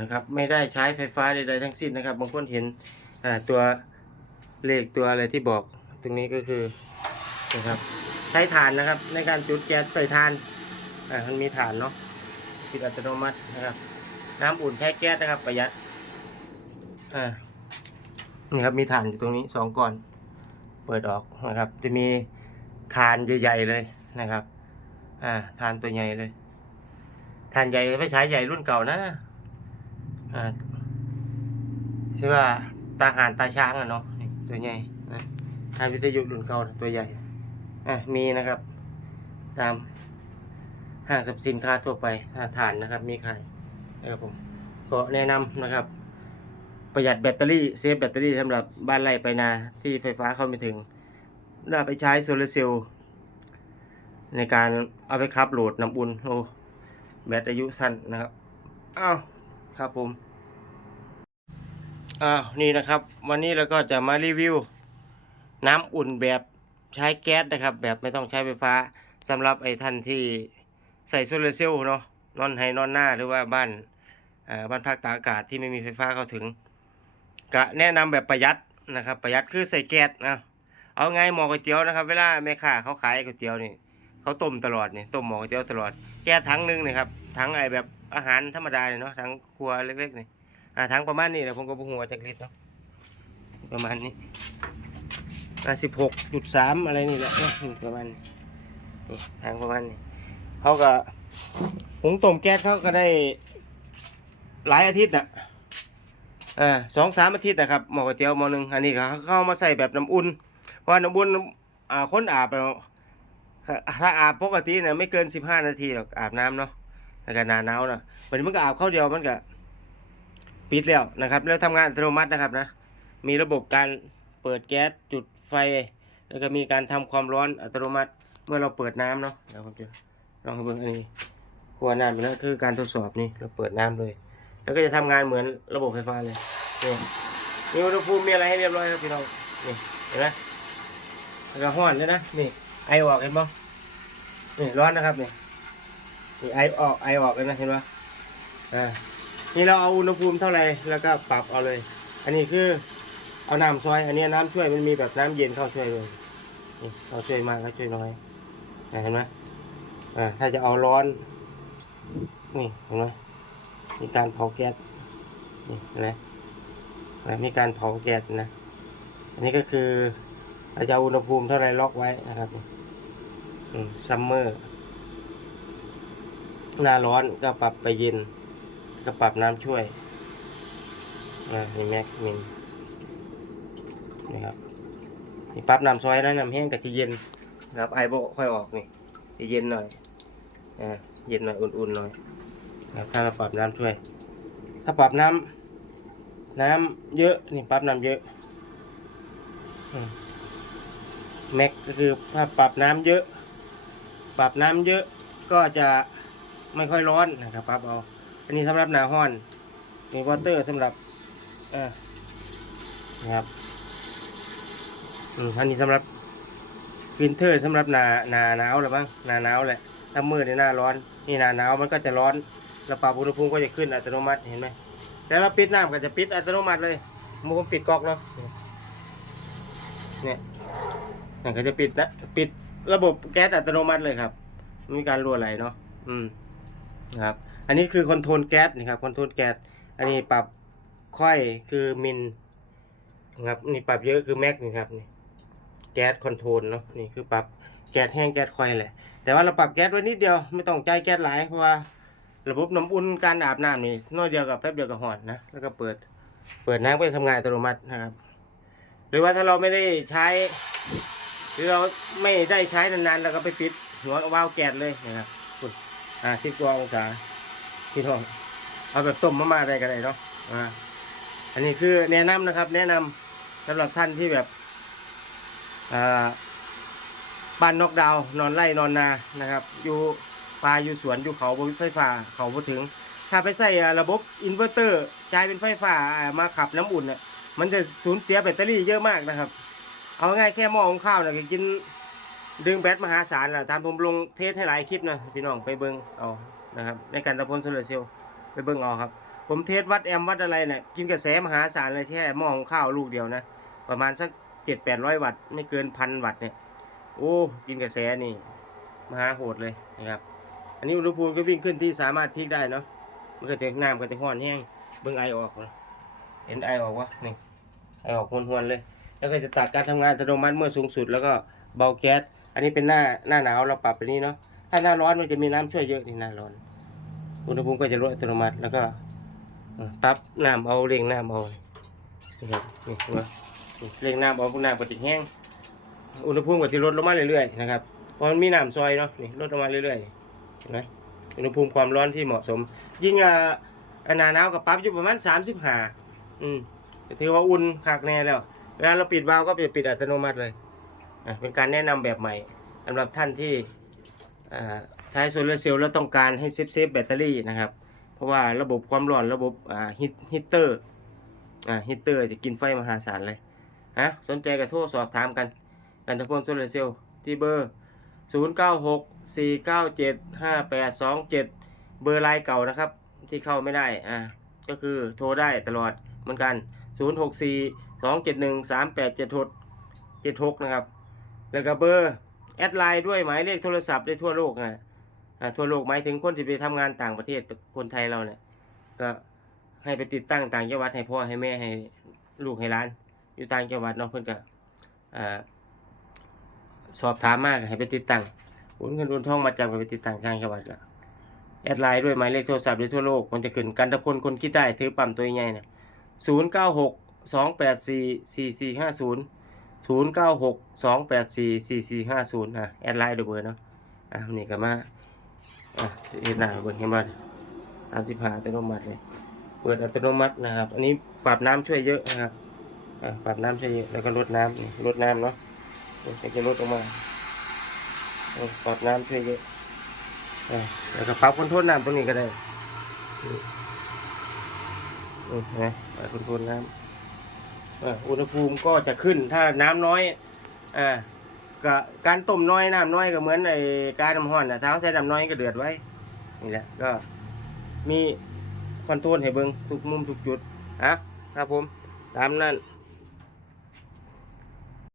นะครับไม่ได้ใช้ไฟฟ้าใดๆทั้งสิ้นนะครับบางคนเห็นตัวเลขตัวอะไรที่บอกตรงนี้ก็คือนะครับใช้ถ่านนะครับ ในการจุดแก๊สใส่ถ่านอ่ามันมีถ่านเนาะปิดอัตโนมัตินะครับ น้ำอุ่นใช้แก๊สนะครับ ประหยัดอ่านี่ครับมีถ่านอยู่ตรงนี้สองก้อน เปิดออกนะครับ จะมีถ่านใหญ่ๆเลยนะครับ อ่าถ่านตัวใหญ่เลยถ่านใหญ่ไม่ใช้ใหญ่รุ่นเก่านะ ชื่อว่าตาหานตาช้างอะเนาะตัวใหญ่ทานวิทยุรุ่นเก่าตัวใหญ่อะมีนะครับ ตามห้างสรรพสินค้าทั่วไปาฐานนะครับ มีขายนะครับผมก็แนะนำนะครับ ประหยัดแบตเตอรี่เซฟแบตเตอรี่สำหรับบ้านไร่ไปนาที่ไฟฟ้าเข้าไม่ถึงน่าไปใช้โซลาร์เซลล์ในการเอาไปขับโหลดน้ำอุ่นโอ้แบตอายุสั้นนะครับอ้าว ครับผมอ้าวนี่นะครับ วันนี้เราก็จะมารีวิว น้ำอุ่นแบบใช้แก๊สนะครับ แบบไม่ต้องใช้ไฟฟ้าสำหรับไอ้ท่านที่ใส่โซลาร์เซลล์เนาะนอนให้นอนหน้าหรือว่าบ้านอ่าบ้านภาคตากอากาศที่ไม่มีไฟฟ้าเข้าถึงก็แนะนำแบบประหยัดนะครับ ประหยัดคือใส่แก๊สนะเอาไงหม้อก๋วยเตี๋ยวนะครับ เวลาแม่ค้าเขาขายก๋วยเตี๋ยวนี่เขาต้มตลอดนี่ต้มหม้อก๋วยเตี๋ยวตลอดแก๊สถังนึงนี่ครับถังไอแบบ อาหารธรรมดาเนี่ยเนาะถังครัวเล็กๆนี่อ่าถังประมาณนี้แหละผมก็บ่ฮู้ว่าจักลิตรเนาะประมาณนี้อ่าสิบหกจุดสามอะไรนี่แหละประมาณนี้นี่ถังประมาณนี้เขาก็หุงต้มแก๊สเขาก็ได้หลายอาทิตย์นะอ่าสองสามอาทิตย์นะครับหม้อก๋วยเตี๋ยวหม้อหนึ่งอันนี้ก็เข้ามาใส่แบบน้ำอุ่นเพราะน้ำอุ่นอ่าคนอาบแล้วถ้าอาบปกติเนี่ยไม่เกินสิบห้านาทีหรอกอาบน้ำเนาะ แล้วก็หนาหนาวนะวันนี้มันก็อาบเข้าเดียวมันก็ปิดแล้วนะครับ แล้วทำงานอัตโนมัตินะครับนะมีระบบการเปิดแก๊สจุดไฟ แล้วก็มีการทำความร้อนอัตโนมัติ เมื่อเราเปิดน้ำเนาะเดี๋ยวผมจะลองให้เบิ่งอันนี้ขั้วน้ำอยู่แล้วคือการทดสอบนี่เราเปิดน้ำเลย แล้วก็จะทำงานเหมือนระบบไฟฟ้าเลยนี่มีอุณหภูมิมีอะไรให้เรียบร้อยครับพี่น้องนี่เห็นไหมแล้วก็ห้อนด้วยนะนี่ไอออกเห็นปะนี่ร้อนนะครับนี่ นี่ไอออกไอออกเลยนะเห็นปะอ่านี่เราเอาอุณหภูมิเท่าไหร่แล้วก็ปรับเอาเลย อันนี้คือเอาน้ำซอย อันนี้น้ำช่วยมันมีแบบน้ำเย็นเข้าช่วยเลยนี่เขาช่วยมากเขาช่วยน้อยอ่าเห็นไหมอ่าถ้าจะเอาร้อน นี่เห็นไหมมีการเผาแก๊สนี่นะนะมีการเผาแก๊สนะ อันนี้ก็คือเราจะเอาอุณหภูมิเท่าไรล็อกไว้นะครับซัมเมอร์ หน้าร้อนก็ปรับไปเย็น ก็ปรับน้ำช่วยนะนี่แม็กมินนี่ครับนี่ปรับน้ำซอยนะน้ำแห้งกับที่เย็นนะครับไอโบค่อยออกนี่ที่เย็นหน่อยอ่าเย็นหน่อยอุ่นๆหน่อยนะถ้าเราปรับน้ำช่วย ถ้าปรับน้ำน้ำเยอะนี่ปรับน้ำเยอะแม็กก็คือถ้าปรับน้ำเยอะ ปรับน้ำเยอะก็จะ ไม่ค่อยร้อนนะครับปรับเอาอันนี้สำหรับหนาห้อนมีวอเตอร์สำหรับอ่านะครับอืมอันนี้สำหรับฟิลเตอร์สำหรับหนาหนาหนาวหรือมั้งหนาหนาวแหละถ้ามืดในหน้าร้อน นี่หนาหนาวมันก็จะร้อนเราปรับอุณหภูมิก็จะขึ้นอัตโนมัติเห็นไหมแต่เราปิดน้ำก็จะปิดอัตโนมัติเลยมันก็ปิดก๊อกเนาะเนี่ยนี่นก็จะปิดนะปิดระบบแก๊สอัตโนมัติเลยครับมีการรั่วไหลเนาะอืม นะครับ อันนี้คือคอนโทรลแก๊สนะครับคอนโทรลแก๊ส อันนี้ปรับค่อยคือมิลนะครับนี่ปรับเยอะคือแม็กนี่ครับนี่แก๊สคอนโทรลเนาะนี่คือปรับแก๊สแห้งแก๊สค่อยแหละ แต่ว่าเราปรับแก๊สไว้นิดเดียวไม่ต้องใจแก๊สหลายเพราะว่าระบบน้ำอุ่นการอาบน้ำนี่น้อยเดียวกับแป๊บเดียวกับหอนนะแล้วก็เปิดเปิดน้ำไปทำงานอัตโนมัตินะครับหรือว่าถ้าเราไม่ได้ใช้ หรือเราไม่ได้ใช้นานๆเราก็ไปปิดหัววาล์วแก๊สเลยนะครับ อ่าสิบกว่าองศาพี่น้องเอาแบบต้มมาม่าได้ก็ได้เนาะอ่าอันนี้คือแนะนำนะครับ แนะนำสำหรับท่านที่แบบอ่าบ้านนอกดาวนอนไร่นอนนานะครับ อยู่ปลาอยู่สวนอยู่เขาบนไฟฟ้าเขาบ่ถึง ถ้าไปใส่ระบบอินเวอร์เตอร์จ่ายเป็นไฟฟ้ามาขับน้ำอุ่นอะมันจะสูญเสียแบตเตอรี่เยอะมากนะครับ เอาง่ายแค่หม้อของข้าวเนี่ยกิน ดึงแบตมหาศาลแหละตามผมลงเทสให้หลายคลิปนะพี่น้องไปเบิ้งเอานะครับในการดับพลโซลาร์เซลล์ไปเบิ้งเอาครับ ผมเทสวัดแอมวัดอะไรเนี่ยกินกระแสมหาศาลเลยแค่หม้อหุงข้าวลูกเดียวนะ ประมาณสักเจ็ดแปดร้อยวัตต์ไม่เกินพันวัตต์เนี่ยโอ้กินกระแสนี่มหาโหดเลยนะครับ อันนี้อุณหภูมิก็วิ่งขึ้นที่สามารถพลิกได้เนาะมันก็จะน้ำก็จะห้อนแห้งเบิ่งไอออกเนะเห็นไอออกวะนี่ไอออกหวนๆเลย แล้วก็จะตัดการทำงานอัตโนมัติเมื่อสูงสุดแล้วก็เบาแก๊ส อันนี้เป็นหน้าหน้าหนาวเราปรับไปนี้เนาะถ้าหน้าร้อนมันจะมีน้ำช่วยเยอะนี่หน้าร้อน อุณหภูมิก็จะลดอัตโนมัติแล้วก็ปรับน้ำเอาเร่งน้ำเอานี่ครับนี่ว่าเร่งน้ำเอาพวกน้ำก็จะแห้งอุณหภูมิก็จะลดลงมาเรื่อยๆนะครับเพราะมันมีน้ำซอยเนาะนี่ลดลงมาเรื่อยๆเห็นไหมอุณหภูมิความร้อนที่เหมาะสม ยิ่งอ่าหนาหนาวกับปั๊บอยู่ประมาณสามสิบห้าอืมถือว่าอุ่นคักแน่แล้วเวลาเราปิดวาล์วก็จะปิดอัตโนมัติเลย เป็นการแนะนำแบบใหม่สำหรับท่านที่ใช้โซลาร์เซลล์แล้วต้องการให้เซฟเซฟแบตเตอรี่นะครับ เพราะว่าระบบความร้อนระบบฮิตฮิตเตอร์ฮิตเตอร์จะกินไฟมหาศาลเลยฮะสนใจก็โทรสอบถามกันกันทพลโซลาร์เซลล์ที่เบอร์ 096 497 5827 เบอร์ไลน์เก่านะครับ ที่เข้าไม่ได้อ่าก็คือโทรได้ตลอดเหมือนกัน 064 271 3876 นะครับ แล้วก็เบอร์แอดไลน์ด้วยหมายเลขโทรศัพท์ได้ทั่วโลกอะทั่วโลกหมายถึงคนที่ไปทำงานต่างประเทศคนไทยเราเนี่ยก็ให้ไปติดตั้งต่างจังหวัดให้พ่อให้แม่ให้ลูกให้หล้าน อยู่ต่างจังหวัดเนาะเพื่อนก็สอบถามมากให้ไปติดตั้งโอนเงินโอนทองมาจำกับไปติดตั้งทางจังหวัดละแอดไลน์ด้วยหมายเลขโทรศัพท์ได้ทั่วโลกมันจะขึ้นกันตะพลคนคิดได้ถือปั๊มตัวใหญ่เนี่ยศูนย์เก้าหกสองแปดสี่สี่สี่ห้าศูนย์ ศูนย์เก้าหกสองแปดสี่สี่สี่ห้าศูนย์อะแอดไลน์ด้วยเบอร์เนาะอะนี่ก็มาอะเห็นหน้าเบอร์เห็นบ้างตามที่ผ่าอัตโนมัติเลยเปิดอัตโนมัตินะครับ อันนี้ปรับน้ำช่วยเยอะนะครับอะปรับน้ำช่วยเยอะแล้วก็ลดน้ำลดน้ำเนาะมันจะลดออกมาเอาปรับน้ำช่วยเยอะอะแล้วก็ปรับคอนโทรลน้ำตรงนี้ก็ได้อืมอืมนะปรับคอนโทรลน้ำ อุณหภูมิก็จะขึ้นถ้าน้ำน้อยอ่าก็การต้มน้อยน้ำน้อยก็เหมือนไอ้การน้ำห้อนนะถ้าเราใช้น้ำน้อยก็เดือดไว้นี่แหละก็มีคอนโทรลให้เบิงทุกมุมทุกจุดอะครับผมตามนั้น